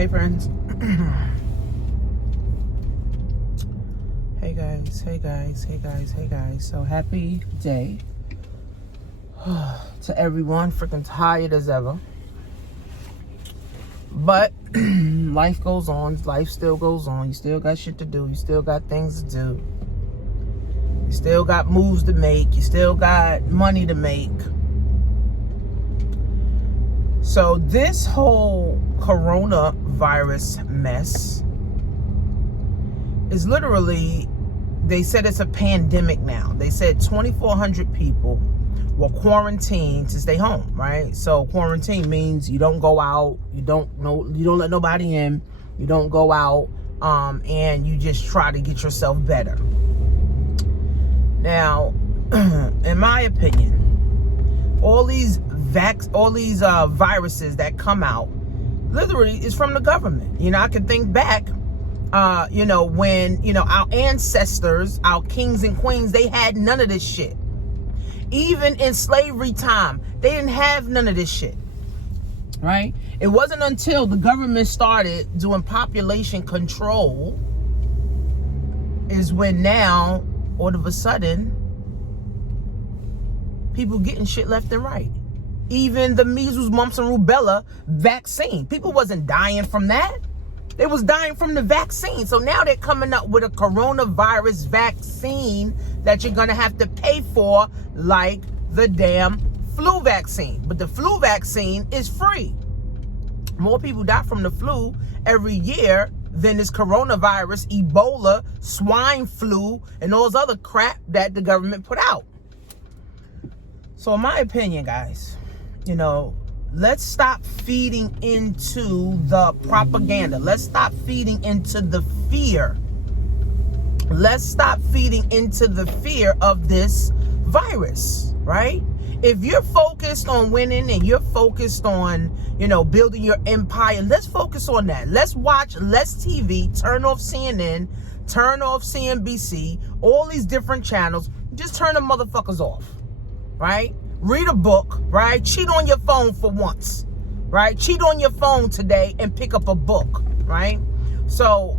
Hey friends. Hey guys. So happy day to everyone. Freaking tired as ever. But life goes on. Life still goes on. You still got shit to do. You still got things to do. You still got moves to make. You still got money to make. So this whole coronavirus mess is literally, they said it's a pandemic now. They said 2,400 people were quarantined to stay home, right? So quarantine means you don't go out, you don't let nobody in, you don't go out, and you just try to get yourself better. Now, in my opinion, all these viruses that come out literally is from the government. I can think back, when, our ancestors, our kings and queens, they had none of this shit. Even in slavery time, they didn't have none of this shit, right? It wasn't until the government started doing population control is when now, all of a sudden, people getting shit left and right. Even the measles, mumps, and rubella vaccine. People wasn't dying from that. They was dying from the vaccine. So now they're coming up with a coronavirus vaccine that you're going to have to pay for like the damn flu vaccine. But the flu vaccine is free. More people die from the flu every year than this coronavirus, Ebola, swine flu, and all this other crap that the government put out. So in my opinion, guys, let's stop feeding into the propaganda. Let's stop feeding into the fear. Let's stop feeding into the fear of this virus, right? If you're focused on winning and you're focused on, building your empire, let's focus on that. Let's watch less TV, turn off CNN, turn off CNBC, all these different channels. Just turn the motherfuckers off, right? Read a book, right? Cheat on your phone for once, right? Cheat on your phone today and pick up a book, right? So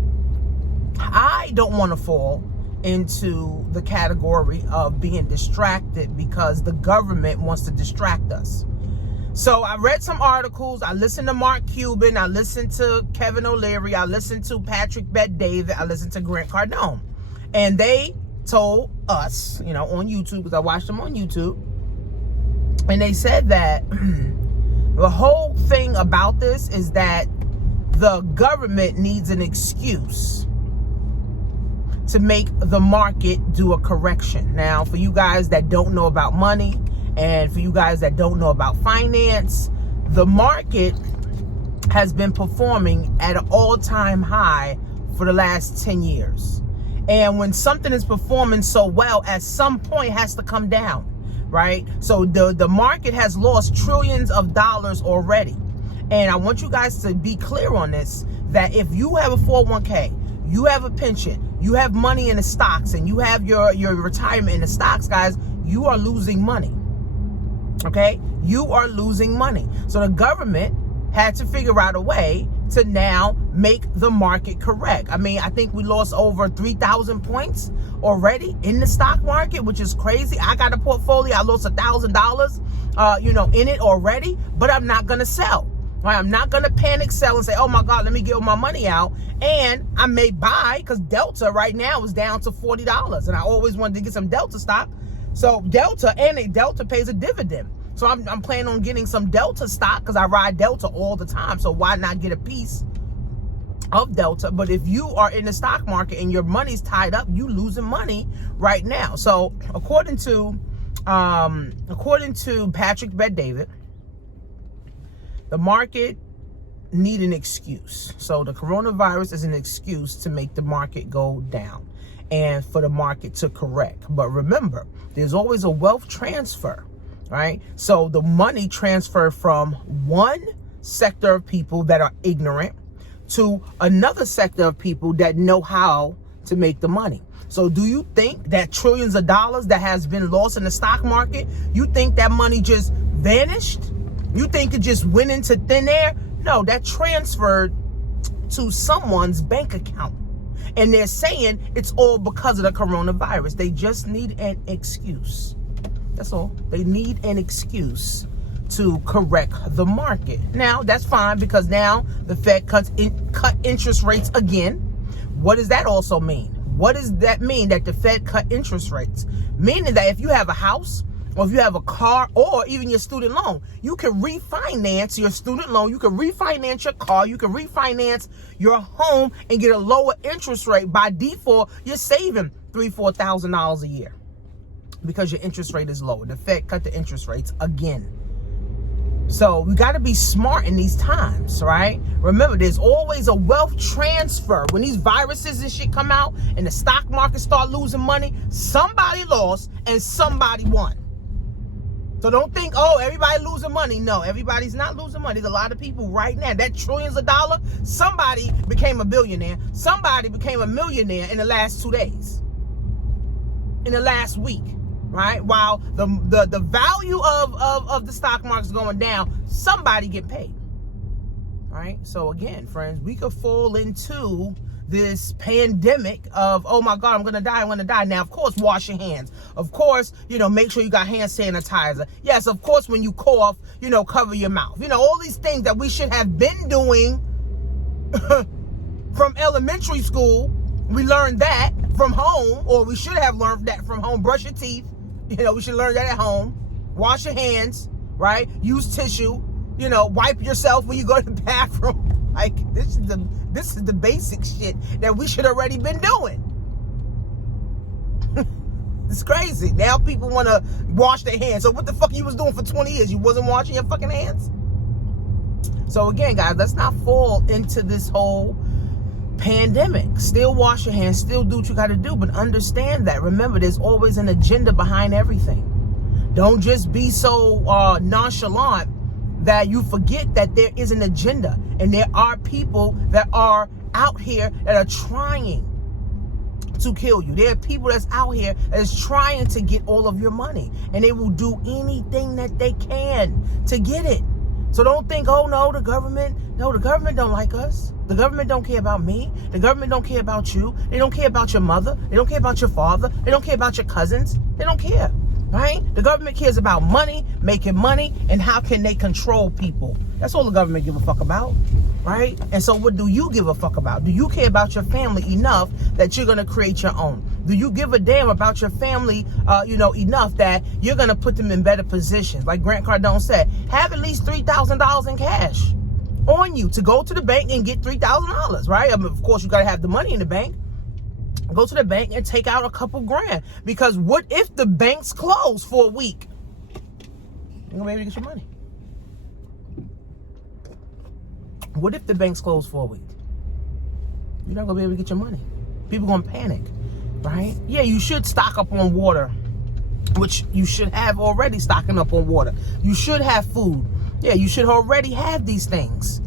I don't want to fall into the category of being distracted because the government wants to distract us. So I read some articles. I listened to Mark Cuban. I listened to Kevin O'Leary. I listened to Patrick Bet-David. I listened to Grant Cardone. And they told us, on YouTube, because I watched them on YouTube, and they said that the whole thing about this is that the government needs an excuse to make the market do a correction. Now, for you guys that don't know about money and for you guys that don't know about finance, the market has been performing at an all-time high for the last 10 years. And when something is performing so well, at some point it has to come down. Right? So the market has lost trillions of dollars already. And I want you guys to be clear on this, that if you have a 401k, you have a pension, you have money in the stocks, and you have your retirement in the stocks, guys, you are losing money. Okay? You are losing money. So the government had to figure out a way to now make the market correct. I mean, I think we lost over 3,000 points already in the stock market, which is crazy. I got a portfolio. I lost $1,000, in it already, but I'm not going to sell. Right? I'm not going to panic sell and say, oh my God, let me get my money out. And I may buy, because Delta right now is down to $40. And I always wanted to get some Delta stock. So Delta pays a dividend. So I'm planning on getting some Delta stock because I ride Delta all the time. So why not get a piece of Delta? But if you are in the stock market and your money's tied up, you losing money right now. So according to Patrick Bet-David, the market need an excuse. So the coronavirus is an excuse to make the market go down and for the market to correct. But remember, there's always a wealth transfer. Right? So the money transferred from one sector of people that are ignorant to another sector of people that know how to make the money. So do you think that trillions of dollars that has been lost in the stock market, you think that money just vanished? You think it just went into thin air? No, that transferred into someone's bank account. And they're saying it's all because of the coronavirus. They just need an excuse. That's all. They need an excuse to correct the market. Now, that's fine, because now the Fed cut interest rates again. What does that also mean? What does that mean, that the Fed cut interest rates? Meaning that if you have a house, or if you have a car, or even your student loan, you can refinance your student loan, you can refinance your car, you can refinance your home and get a lower interest rate. By default, you're saving $3,000-$4,000 a year because your interest rate is lower. The Fed cut the interest rates again. So we got to be smart in these times, right? Remember, there's always a wealth transfer. When these viruses and shit come out and the stock market start losing money, somebody lost and somebody won. So don't think, oh, everybody losing money. No, everybody's not losing money. There's a lot of people right now, that trillions of dollars, somebody became a billionaire. Somebody became a millionaire in the last 2 days. In the last week, right? While the value of the stock market is going down, somebody get paid, right? So again, friends, we could fall into this pandemic of, oh my God, I'm going to die. Now, of course, wash your hands. Of course, make sure you got hand sanitizer. Yes, of course, when you cough, cover your mouth. All these things that we should have been doing from elementary school. We learned that from home, or we should have learned that from home. Brush your teeth. We should learn that at home. Wash your hands, right? Use tissue. Wipe yourself when you go to the bathroom. Like, this is the basic shit that we should already been doing. It's crazy. Now people want to wash their hands. So what the fuck you was doing for 20 years? You wasn't washing your fucking hands? So again, guys, let's not fall into this whole pandemic. Still wash your hands. Still do what you got to do. But understand that. Remember, there's always an agenda behind everything. Don't just be so nonchalant that you forget that there is an agenda, and there are people that are out here that are trying to kill you. There are people that's out here that is trying to get all of your money, and they will do anything that they can to get it. So don't think, oh no, the government don't like us. The government don't care about me. The government don't care about you. They don't care about your mother. They don't care about your father. They don't care about your cousins. They don't care. Right? The government cares about money, making money, and how can they control people. That's all the government give a fuck about, right? And so what do you give a fuck about? Do you care about your family enough that you're going to create your own? Do you give a damn about your family, enough that you're going to put them in better positions? Like Grant Cardone said, have at least $3,000 in cash on you to go to the bank and get $3,000, right? I mean, of course, you got to have the money in the bank. Go to the bank and take out a couple grand. Because what if the banks close for a week? You're going to be able to get your money. What if the banks close for a week? You're not going to be able to get your money. People going to panic, right? Yeah, you should stock up on water, which you should have already stocking up on water. You should have food. Yeah, you should already have these things.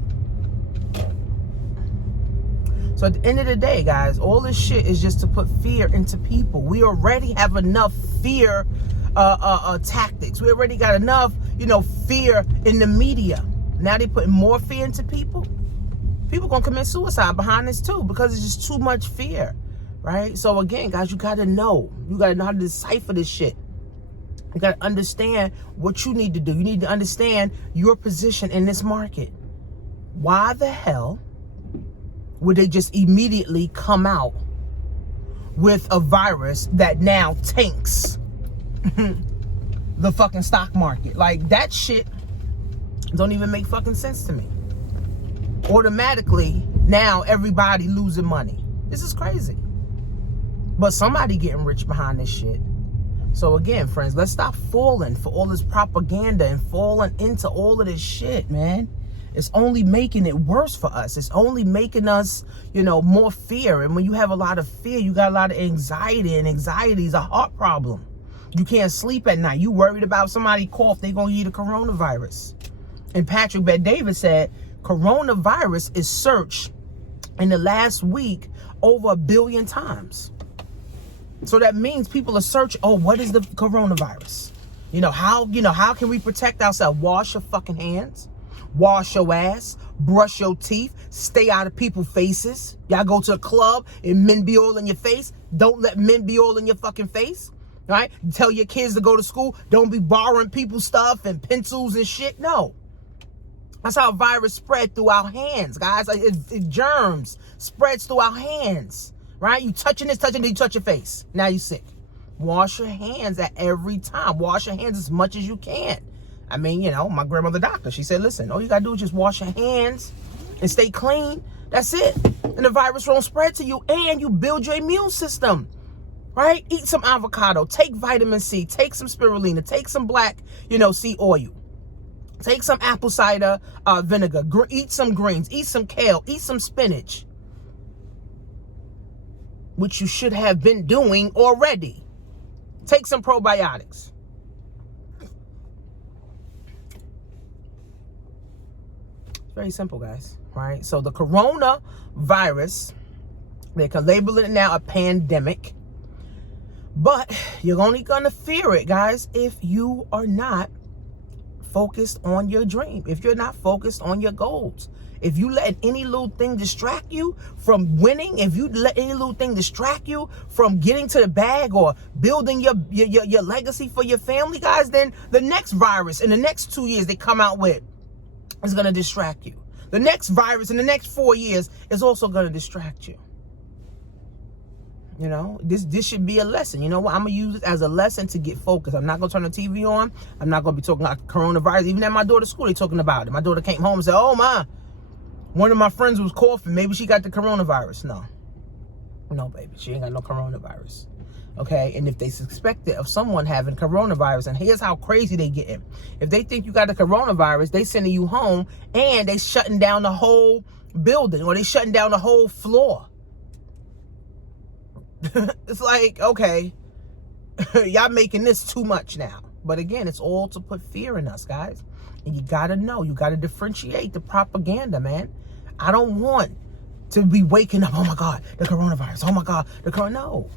So at the end of the day, guys, all this shit is just to put fear into people. We already have enough fear tactics. We already got enough, fear in the media. Now they putting more fear into people. People gonna commit suicide behind this too, because it's just too much fear, right? So again, guys, you gotta know. You gotta know how to decipher this shit. You gotta understand what you need to do. You need to understand your position in this market. Why the hell would they just immediately come out with a virus that now tanks the fucking stock market? Like, that shit don't even make fucking sense to me. Automatically, now everybody losing money. This is crazy. But somebody getting rich behind this shit. So again, friends, let's stop falling for all this propaganda and falling into all of this shit, man. It's only making it worse for us. It's only making us, more fear. And when you have a lot of fear, you got a lot of anxiety, and anxiety is a heart problem. You can't sleep at night. You worried about somebody cough, they gonna give you the coronavirus. And Patrick Bet-David said, coronavirus is searched in the last week over 1 billion times. So that means people are searching, oh, what is the coronavirus? How can we protect ourselves? Wash your fucking hands. Wash your ass, brush your teeth, stay out of people's faces. Y'all go to a club and men be all in your face. Don't let men be all in your fucking face. Right? Tell your kids to go to school. Don't be borrowing people's stuff and pencils and shit. No. That's how a virus spread through our hands, guys. Like germs spreads through our hands. Right? You touching this, then you touch your face. Now you're sick. Wash your hands at every time. Wash your hands as much as you can. I mean, you know, my grandmother doctor, she said, listen, all you got to do is just wash your hands and stay clean. That's it. And the virus won't spread to you. And you build your immune system. Right? Eat some avocado. Take vitamin C. Take some spirulina. Take some black, sea oil. Take some apple cider vinegar. Eat some greens. Eat some kale. Eat some spinach. Which you should have been doing already. Take some probiotics. It's very simple, guys. Right? So the coronavirus, they can label it now a pandemic. But you're only going to fear it, guys, if you are not focused on your dream. If you're not focused on your goals. If you let any little thing distract you from winning, if you let any little thing distract you from getting to the bag or building your legacy for your family, guys, then the next virus in the next 2 years they come out with is going to distract you. The next virus in the next 4 years is also going to distract you. This should be a lesson. You know what? I'm going to use it as a lesson to get focused. I'm not going to turn the TV on. I'm not going to be talking about coronavirus. Even at my daughter's school, they're talking about it. My daughter came home and said, oh, my, one of my friends was coughing. Maybe she got the coronavirus. No, baby. She ain't got no coronavirus. Okay? And if they suspect it of someone having coronavirus, and here's how crazy they getting. If they think you got the coronavirus, they sending you home and they shutting down the whole building or they shutting down the whole floor. It's like, okay, y'all making this too much now. But again, it's all to put fear in us, guys. And you got to know, you got to differentiate the propaganda, man. I don't want to be waking up, oh my God, the coronavirus, oh my God, no.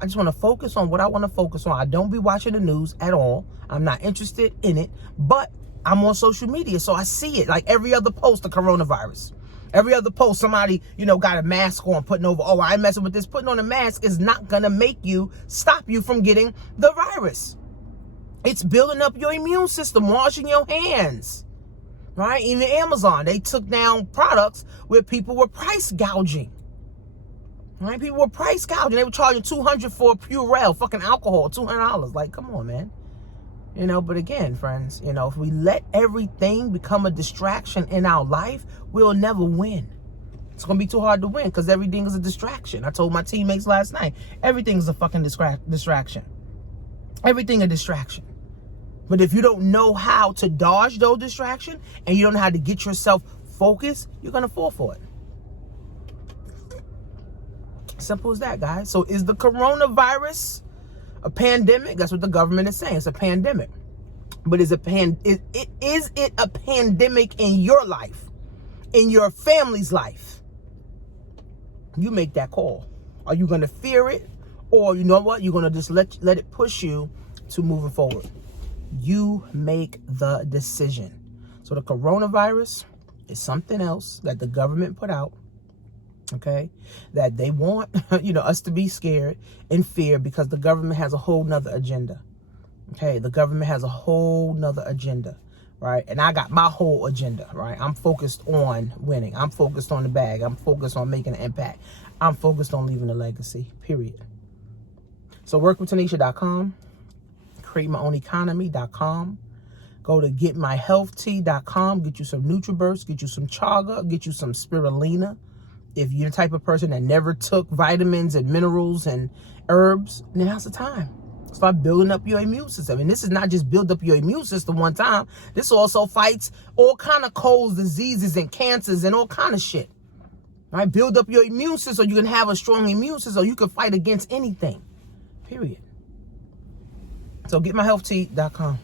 I just want to focus on what I want to focus on. I don't be watching the news at all. I'm not interested in it, but I'm on social media, so I see it. Like every other post, the coronavirus. Every other post, somebody, got a mask on, putting over, oh, I ain't messing with this. Putting on a mask is not going to stop you from getting the virus. It's building up your immune system, washing your hands, right? Even Amazon, they took down products where people were price gouging, right? People were price gouging. They were charging $200 for a Purell, fucking alcohol, $200. Like, come on, man. But again, friends, if we let everything become a distraction in our life, we'll never win. It's going to be too hard to win because everything is a distraction. I told my teammates last night, everything is a fucking distraction. Everything a distraction. But if you don't know how to dodge those distractions and you don't know how to get yourself focused, you're going to fall for it. Simple as that, guys. So is the coronavirus a pandemic? That's what the government is saying. It's a pandemic. But is it a pandemic in your life? In your family's life? You make that call. Are you going to fear it? Or you know what? You're going to just let it push you to moving forward. You make the decision. So the coronavirus is something else that the government put out. Okay, that they want, us to be scared and fear because the government has a whole nother agenda. Okay, the government has a whole nother agenda, right? And I got my whole agenda, right? I'm focused on winning. I'm focused on the bag. I'm focused on making an impact. I'm focused on leaving a legacy, period. So workwithtanisha.com, createmyown.economy.com. Go to getmyhealthtea.com, get you some nutraburst, get you some chaga, get you some spirulina. If you're the type of person that never took vitamins and minerals and herbs, now's the time. Start building up your immune system. And this is not just build up your immune system one time. This also fights all kind of colds, diseases, and cancers and all kind of shit. Right? Build up your immune system so you can have a strong immune system so you can fight against anything. Period. So getmyhealthtea.com.